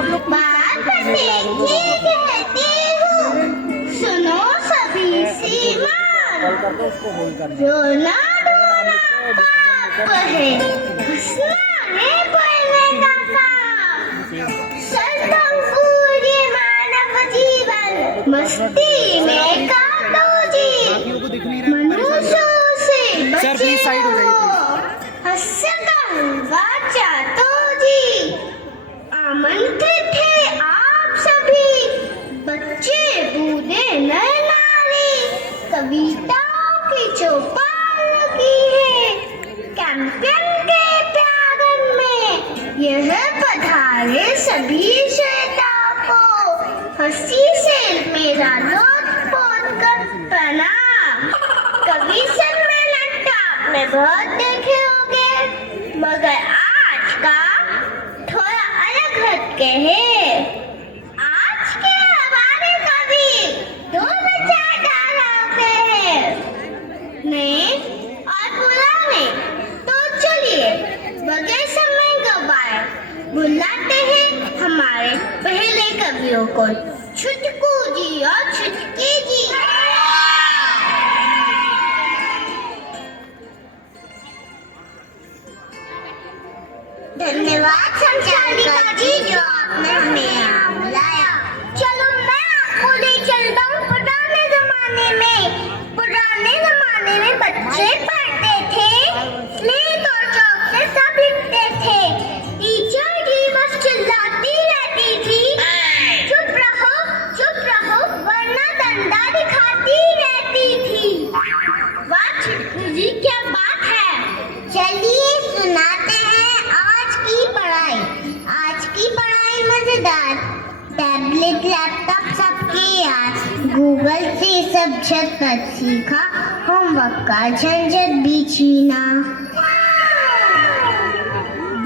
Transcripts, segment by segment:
बात देखी कहती हूँ, सुनो सभी सीमान, रोना धोना पाप है, हंसना है बोलने का काम, सरदम पूरी मानव जीवन मस्ती में काटो जी, मनुष्यों से बचे रहो, हंसता हुआ चाटो जी, आमंत्रित है आप सभी, बच्चे बूढ़े नर नारी, कविताओं की चौपाल लगी है, कैंपेन के प्रांगण में यह पधारे सभी श्रोताओं को, हंसी से मेरा लोट पोत कर प्रणाम। कवि सम्मेलन आपने बहुत देखे होंगे, मगर आज का थोड़ा अलग हटके है। आज के हमारे कवि दो विचार डालते हैं, नए और पुराने। तो चलिए बगैर समय गवाए बुलाते हैं हमारे पहले कवियों को, छुटकू जी और छुटकी जी। धन्यवाद संचालिका जी जो आपने हमें यहाँ बुलाया। चलो मैं आपको ले चलता हूँ पुराने जमाने में। पुराने जमाने में बच्चे पढ़ते थे, स्लेट और चौक से सब लिखते थे। टीचर जी बस चिल्लाती रहती थी, चुप रहो वरना डंडा दिखाती रहती थी। वाह छुटकू जी क्या बात है। चलिए सुनाते हैं आज की पढ़ाई। आज की पढ़ाई मजेदार, टैबलेट लैपटॉप सबके याद, गूगल से सब झटपट सीखा, होमवर्क का झंझट भी छीना।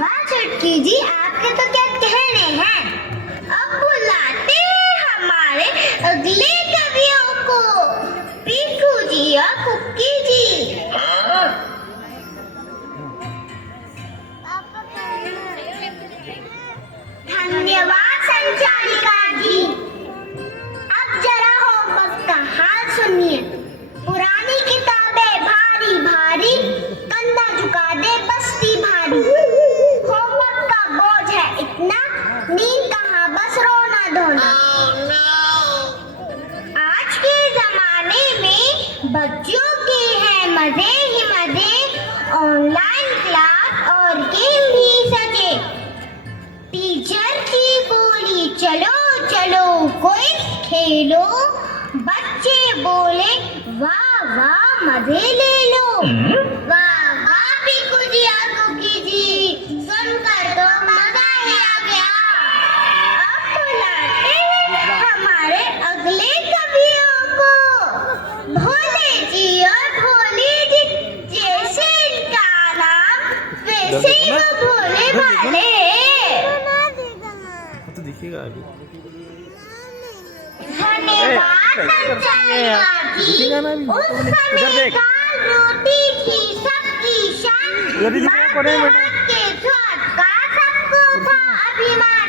वाह छुटकी जी आपके तो क्या कहने हैं। अब बुलाते हैं हमारे अगले कवियों को, पीकू जी और कुक्की जी। धन्यवाद संचालिका जी। अब जरा होमवर्क का हाल सुनिए। पुरानी किताबें भारी भारी, कंधा झुका दे बस्ती भारी। होमवर्क का बोझ है इतना, नींद कहाँ बस रोना धोना। आज के जमाने में बच्चों के हैं मजे ही मजे, ऑनलाइन क्लास और गेम भी सजे। टीचर की बोली चलो चलो कोई खेलो, बच्चे बोले वाह वाह मजे ले लो। वाह वाह पीकू जी और कुकी जी, सुनकर तो मजा ही आ गया। अब बुलाते हैं हमारे अगले कवियों को, भोले जी और भोली जी। जैसे इनका नाम वैसे ही वो भोले भाले दिखेगा अभी। धन्यवाद संचालिका जी। उस समय दाल रोटी थी सबकी शान, माँ के स्वाद का सबको था अभिमान।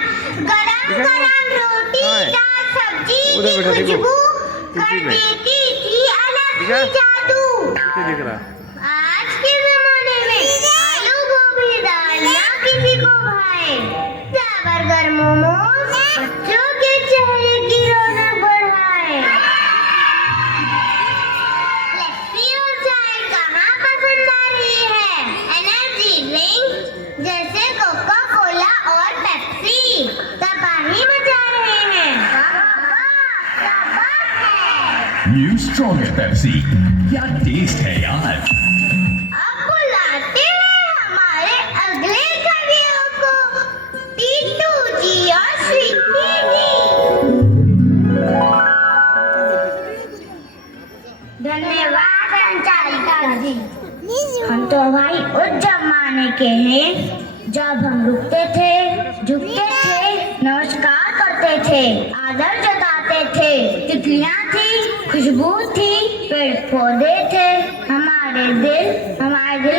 गरम गरम रोटी दाल सब्जी की खुशबू कर देती थी अलग ही जादू। आज के जमाने में आलू गोभी डालना किसी को भाए, बर्गर मोमोज बच्चों के चेहरे की रौनक बढ़ाए। लस्सी और चाय कहाँ पसंद आ रही है, एनर्जी ड्रिंक जैसे कोका कोला और पेप्सी तबाही मचा रहे हैं। क्या बात है। न्यू स्ट्रॉन्गर पेप्सी, क्या टेस्ट है यार। अब बुलाते हैं हमारे अगले कवियों को, टीटू जी और स्वीटी जी। धन्यवाद संचालिका जी। हम तो भाई उस जमाने के हैं जब हम रुकते थे, झुकते थे, नमस्कार करते थे, आदर जताते थे। तितलियां थी, खुशबू थी, पेड़ पौधे थे, हमारे दिल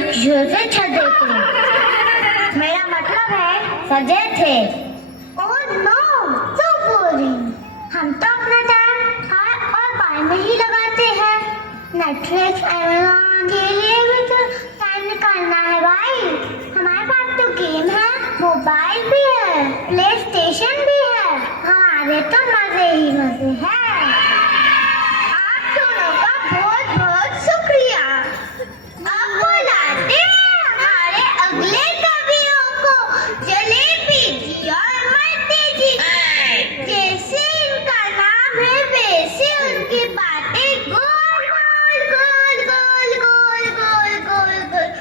खुशियों से छते थे। मेरा मतलब है सजे थे। ओ नो प्ले स्टेशन भी है। हमारे तो मजे ही मजे हैं। आप दोनों का बहुत बहुत शुक्रिया। अब बुलाते हैं हमारे अगले कवियों को, जलेबी जी और मट्टी जी। जैसे इनका नाम है वैसे उनकी बातें गोल गोल गोल गोल गोल गोल गोल गोल।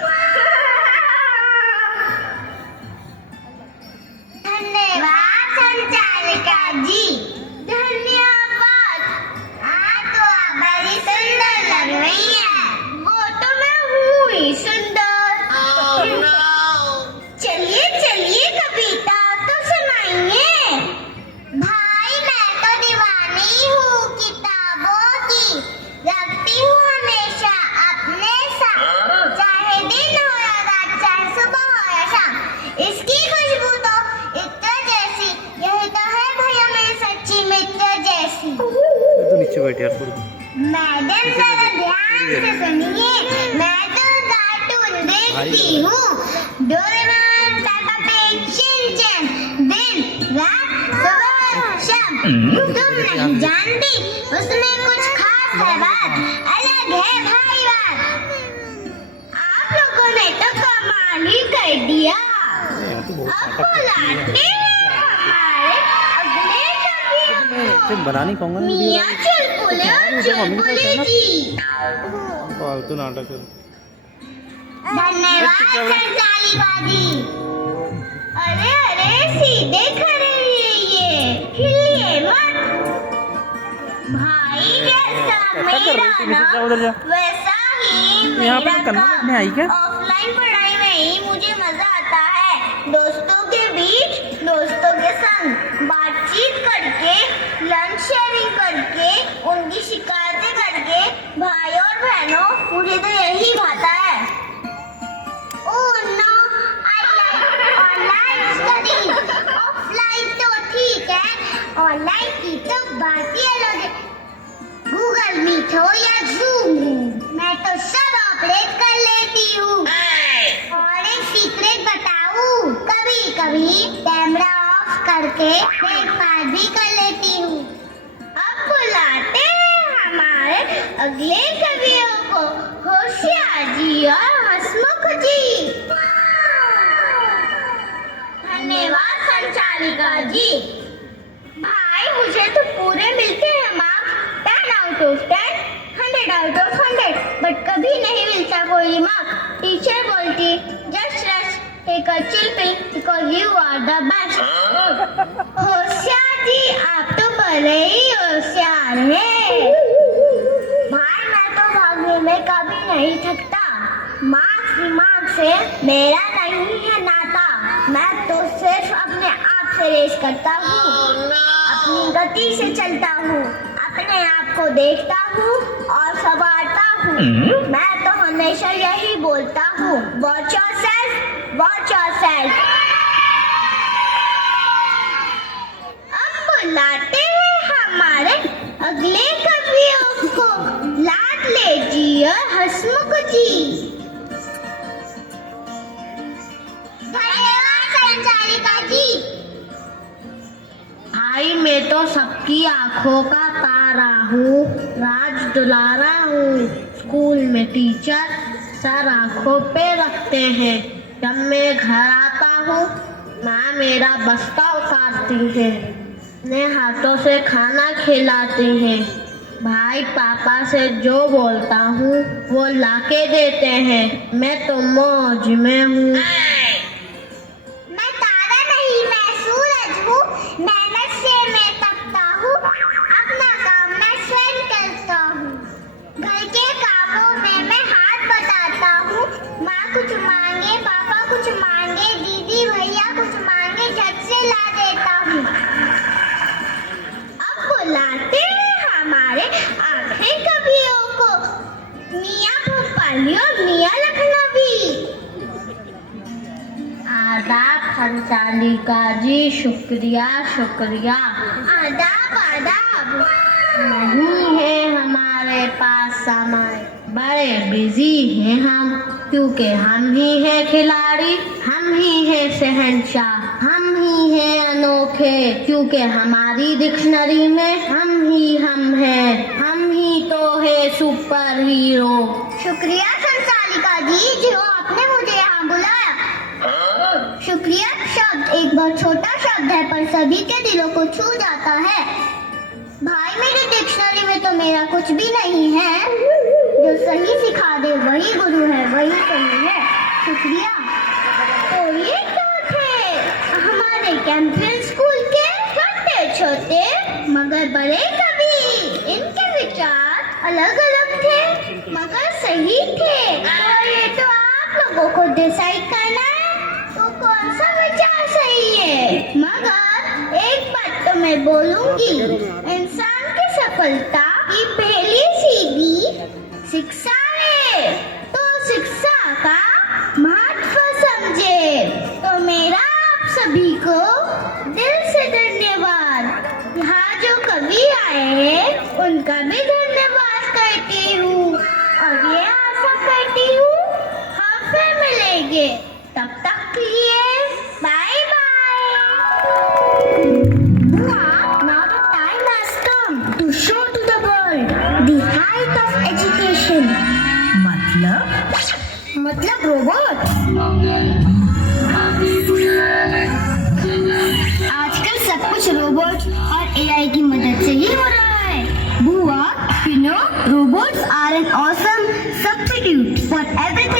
धन्यवाद संचालिका जी, धन्यवाद। हाँ तो आप बड़ी सुंदर लग रही हैं। वो तो मैं हूँ ही सुंदर। चलिए चलिए कविता तो सुनाइए। भाई मैं तो दीवानी हूँ किताबों की, रखती हूँ हमेशा अपने साथ, चाहे दिन हो या रात, चाहे सुबह हो या शाम। इसकी खुशबू तो इत्र जैसी, यही तो है भैया मेरी सच्ची मित्र जैसी। तो नीचे बैठ यार थोड़ी। मैडम जरा ध्यान से सुनिए, मैं तो कार्टून देखती हूँ, डोरेमोन, पेप्पा पिग, शिनचैन, दिन रात सुबह शाम। तुम नहीं जानती उसमें कुछ खास है बात, अलग है भाई बात। आप लोगों ने तो कमाल ही कर दिया। अब बुलाते हैं हमारे अगले कवियों को, बना नहीं पाऊंगा ना वीडियो। मियाँ चुलबुले और चुलबुली जी। फालतू नाटक है। धन्यवाद संचालिका जी। अरे अरे सीधे खड़े रहिए, हिलिए मत। भाई जैसा मेरा ना उधर जा। वैसा ही यहाँ पर मेरा करना देखने आई क्या? ऑफलाइन पढ़ाई में ही मुझे मजा आता है। दोस्तों के बीच, दोस्तों के संग बातचीत करके, लंच शेयरिंग करके, उनकी शिकायतें करके, भाई और बहनों मुझे तो यही भाता है। Oh no, I like online study. Offline तो ठीक है, ऑनलाइन की तो बात ही अलग है। गूगल मीट हो या जूम हो, मैं तो सब ऑपरेट कर लेती हूँ। और एक सीक्रेट बताऊँ, कभी कभी कैमरा ऑफ करके ब्रेकफास्ट भी कर लेती हूँ। अब बुलाते हैं हमारे अगले कवियों को, होशियार जी और हसमुख जी। धन्यवाद संचालिका जी। भाई मुझे तो पूरे मिलते हैं marks, 10 out of 10, 100 out of 100, but कभी नहीं मिलता कोई मार्क्स। टीचर बोलती just rush take a chill pill because you are the best. होशियार जी आप तो बड़े ही होशियार हैं। भाई मैं तो भागने में कभी नहीं थकता। मार्क्स दिमाग से मेरा नहीं है नाता, मैं तो सिर्फ अपने आप से रेस करता हूँ, अपनी गति से चलता हूँ, अपने आप को देखता हूँ और संवारता हूँ। मैं तो हमेशा यही बोलता हूँ, वॉच योरसेल्फ, वॉच योरसेल्फ। अब बुलाते हैं हमारे अगले कवियों को, लाडले जी और हसमुख जी। धन्यवाद संचालिका जी। भाई मैं तो सबकी आंखों का तारा हूँ, राज दुलारा हूँ। स्कूल में टीचर सर आंखों पे रखते हैं। जब मैं घर आता हूँ माँ मेरा बस्ता उतारती है, अपने हाथों से खाना खिलाती हैं। भाई पापा से जो बोलता हूँ वो लाके देते हैं। मैं तो मौज में हूँ। मैं तारा नहीं, मैं सूरज हूँ। मेहनत से मैं तपता हूँ, अपना काम मैं स्वयं करता हूँ। घर के कामों में मैं हाथ बटाता हूँ। माँ कुछ मांगे, पापा कुछ मांगे, दीदी भैया कुछ मांगे, झट से ला देता हूँ। अब बुलाते हैं हमारे आखिरी कवियों को, मियाँ भोपाली और मियाँ लखनवी। आदाब संचालिका जी, शुक्रिया शुक्रिया। आदाब आदाब। नहीं है हमारे पास समय, बड़े बिजी हैं हम, क्योंकि हम ही हैं खिलाड़ी, हम ही हैं शहंशाह, हम ही हैं थे, क्योंकि हमारी डिक्शनरी में हम हैं, हम ही तो है सुपर हीरो। शुक्रिया संचालिका जी जो आपने मुझे यहाँ बुलाया। शुक्रिया शब्द एक बहुत छोटा शब्द है पर सभी के दिलों को छू जाता है। भाई मेरी डिक्शनरी में तो मेरा कुछ भी नहीं है, जो सही सिखा दे वही गुरु है, वही सही है। शुक्रिया। तो ये क्या थे? हमारे कैंपियन स्कूल के छोटे मगर बड़े कवि। इनके विचार अलग अलग थे मगर सही थे। तो ये तो आप लोगों को डिसाइड करना है तो कौन सा विचार सही है। मगर एक बात तो मैं बोलूंगी, इंसान की सफलता की पहली सीढ़ी शिक्षा है, तो शिक्षा का महत्व समझे। तो मेरा आप सभी को दिल से धन्यवाद। यहाँ जो कवि आए हैं उनका भी धन्यवाद करती हूँ और ये आशा करती हूँ हम फिर मिलेंगे। तब तक के लिए bye bye. Now the time has come to show to the world the height of education. मतलब रोबोट। आजकल सब कुछ रोबोट और एआई की मदद से ही हो रहा है। बुआ, you know, robots are an awesome substitute for everything